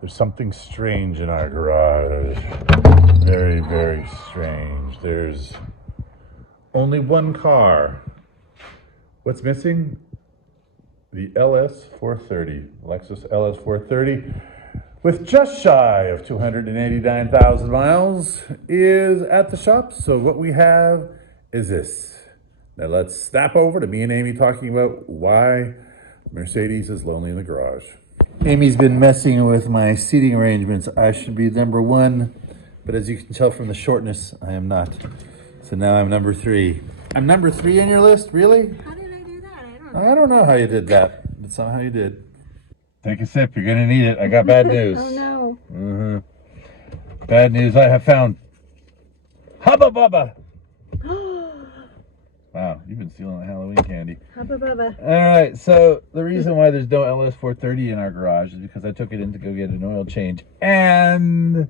There's something strange in our garage. Very, very strange. There's only one car. What's missing? The LS430, Lexus LS430, with just shy of 289,000 miles, is at the shop. So what we have is this. Now let's snap over to me and Amy talking about why Mercedes is lonely in the garage. Amy's been messing with my seating arrangements. I should be number one, but as you can tell from the shortness, I am not. So now I'm number three. I'm number three on your list, really? How did I do that? I don't know. I don't know how you did that, but somehow you did. Take a sip, you're gonna need it. I got bad news. Oh no. Bad news, I have found Hubba Bubba. Wow, you've been stealing the Halloween candy. Hubba Bubba. All right, so the reason why there's no LS430 in our garage is because I took it in to go get an oil change, and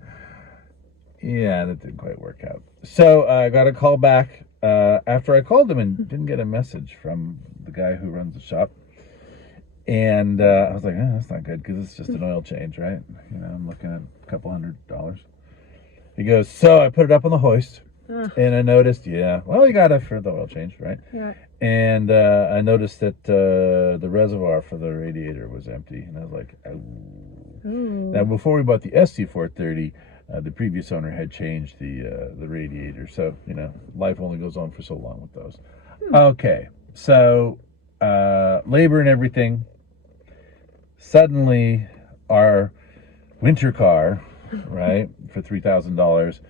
yeah, that didn't quite work out. So I got a call back after I called them and didn't get a message from the guy who runs the shop. And I was like, that's not good because it's just an oil change, right? You know, I'm looking at a couple $100. He goes, so I put it up on the hoist. And I noticed, well, you got it for the oil change, right? Yeah. And I noticed that the reservoir for the radiator was empty. And I was like, oh. Now, before we bought the SC430, the previous owner had changed the radiator. So, you know, life only goes on for so long with those. Okay, so labor and everything. Suddenly, our winter car, right, for $3,000,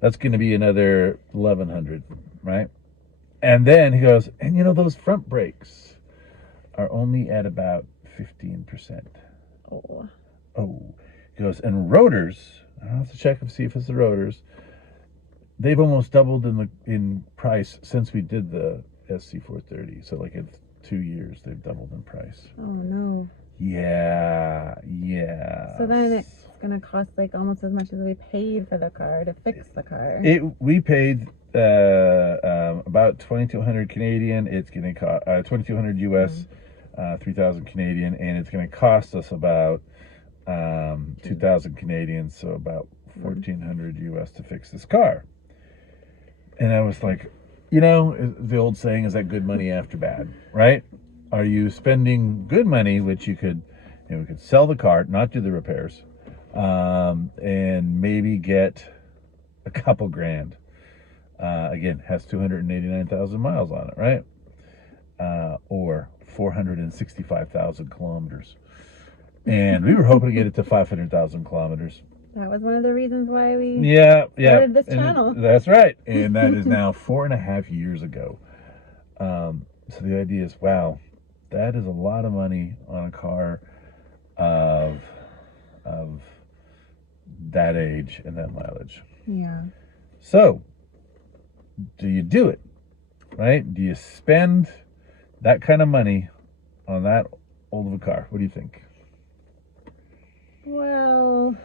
that's going to be another $1,100, right? And then he goes, and you know, those front brakes are only at about 15%. Oh. He goes, and rotors, I'll have to check and see if it's the rotors. They've almost doubled in price since we did the SC430. So like in 2 years, they've doubled in price. Oh no. Yeah. So then it's gonna cost like almost as much as we paid for the car to fix the car. We paid about 2,200 Canadian. It's gonna cost 2,200 US, 3,000 Canadian, and it's gonna cost us about 2,000 Canadian, so about 1,400 US to fix this car. And I was like, you know, the old saying is that good money after bad, right? Are you spending good money, which you could, we could sell the car, not do the repairs, and maybe get a couple grand. Again, has 289,000 miles on it, right? Or 465,000 kilometers. And we were hoping to get it to 500,000 kilometers. That was one of the reasons why we started this channel. That's right. And that is now 4.5 years ago. So the idea is, wow, that is a lot of money on a car of that age and that mileage. Yeah. So, do you do it? Right? Do you spend that kind of money on that old of a car? What do you think? Well,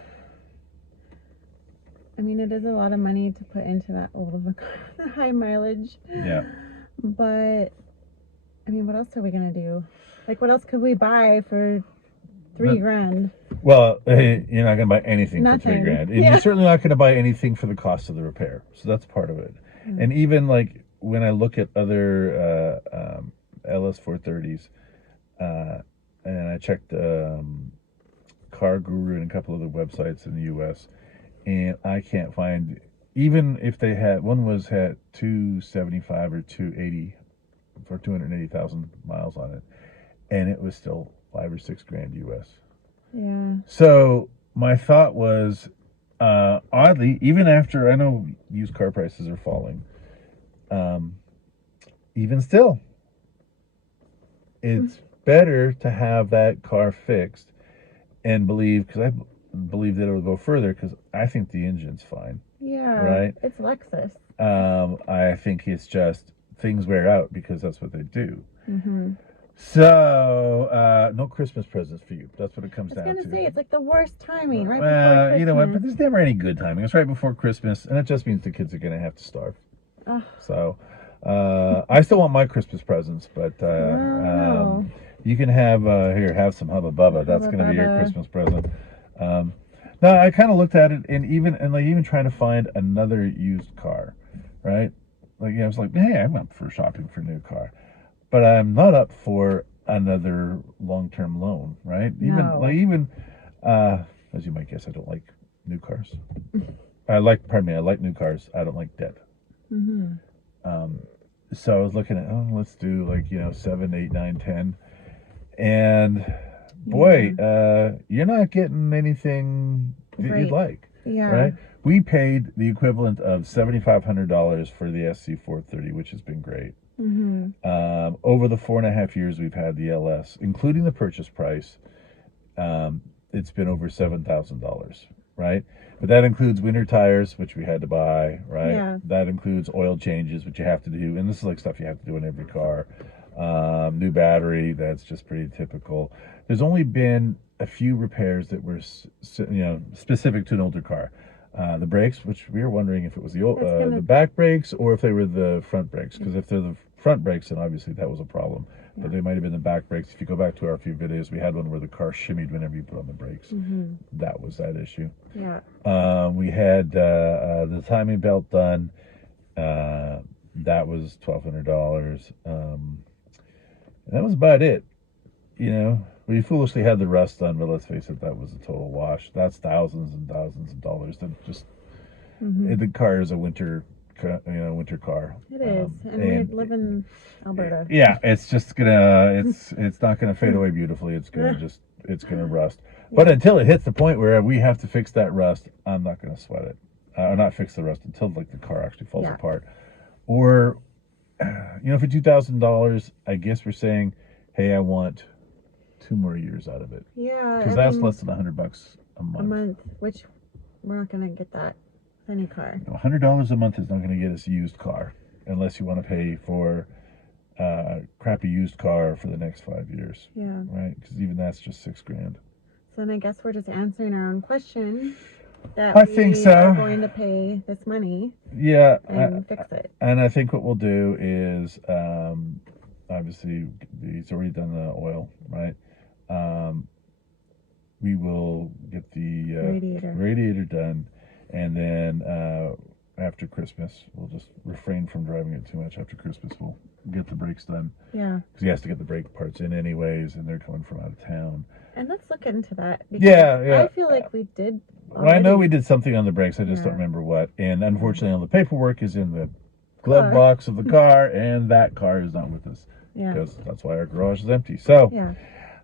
I mean, it is a lot of money to put into that old of a car, the high mileage. Yeah. But, I mean, what else are we going to do? Like, what else could we buy for $3,000? Well, you're not going to buy anything for $3,000. And yeah. You're certainly not going to buy anything for the cost of the repair. So that's part of it. And even like when I look at other LS430s, and I checked Car Guru and a couple other websites in the US, and I can't find, even if they had, one had 275 or 280 for 280,000 miles on it, and it was still $5,000 or $6,000 US. Yeah. So my thought was, oddly, even after, I know used car prices are falling, even still, it's better to have that car fixed and believe, because I believe that it'll go further, because I think the engine's fine. Yeah. Right? It's Lexus. I think it's just things wear out because that's what they do. Mm-hmm. So, no Christmas presents for you. That's what it comes down to. I was going to say, it's like the worst timing, right before Well, you know what? Christmas. But there's never any good timing. It's right before Christmas, and that just means the kids are going to have to starve. Oh. So, I still want my Christmas presents, but you can have some Hubba Bubba. That's going to be your Christmas present. No, I kind of looked at it, and even trying to find another used car, right? Like, I was like, hey, I'm up for shopping for a new car, but I'm not up for another long-term loan, right? No. As you might guess, I don't like new cars. I like new cars. I don't like debt. Mm-hmm. So I was looking at, let's do 7, 8, 9, 10, and boy, you're not getting anything that you'd like, Yeah. right? We paid the equivalent of $7,500 for the SC430, which has been great. Mm-hmm. Over the 4.5 years we've had the LS, including the purchase price, it's been over $7,000, right? But that includes winter tires, which we had to buy, right? Yeah. That includes oil changes, which you have to do, and this is like stuff you have to do in every car. New battery, that's just pretty typical. There's only been a few repairs that were specific to an older car. The brakes, which we were wondering if it was the back brakes or if they were the front brakes, because if they're the front brakes, then obviously that was a problem. But they might have been the back brakes. If you go back to our few videos, we had one where the car shimmied whenever you put on the brakes. Mm-hmm. That was that issue. Yeah. We had the timing belt done. That was $1,200. That was about it. We foolishly had the rust done, but let's face it, that was a total wash. That's thousands and thousands of dollars. That just the car is a winter car. It is, and we live in Alberta. Yeah, it's just it's not gonna fade away beautifully. It's gonna rust. But until it hits the point where we have to fix that rust, I'm not gonna sweat it. Or not fix the rust until the car actually falls apart. Or for $2,000, I guess we're saying, hey, I want 2 more years out of it. Yeah, because that's less than $100 a month. A month, which we're not gonna get that with any car. $100 a month is not going to get us a used car unless you want to pay for a crappy used car for the next 5 years. Yeah. Right? Because even that's just $6,000. So then I guess we're just answering our own question. That I think so. Are going to pay this money. Yeah. And fix it. And I think what we'll do is, obviously, he's already done the oil, right? We will get the radiator done, and then after Christmas, we'll just refrain from driving it too much. After Christmas, we'll get the brakes done. Yeah. Because he has to get the brake parts in anyways, and they're coming from out of town. And let's look into that. Yeah. I feel like we did. Well, I know we did something on the brakes. I just don't remember what. And unfortunately, all the paperwork is in the glove box of the car, and that car is not with us. Yeah. Because that's why our garage is empty. So. Yeah.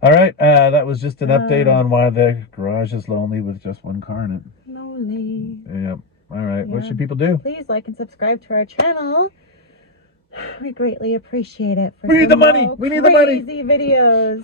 All right, that was just an update on why the garage is lonely with just one car in it. Lonely. Yeah. All right. What should people do? Please like and subscribe to our channel. We greatly appreciate it. We need the money. We need the money. Crazy videos.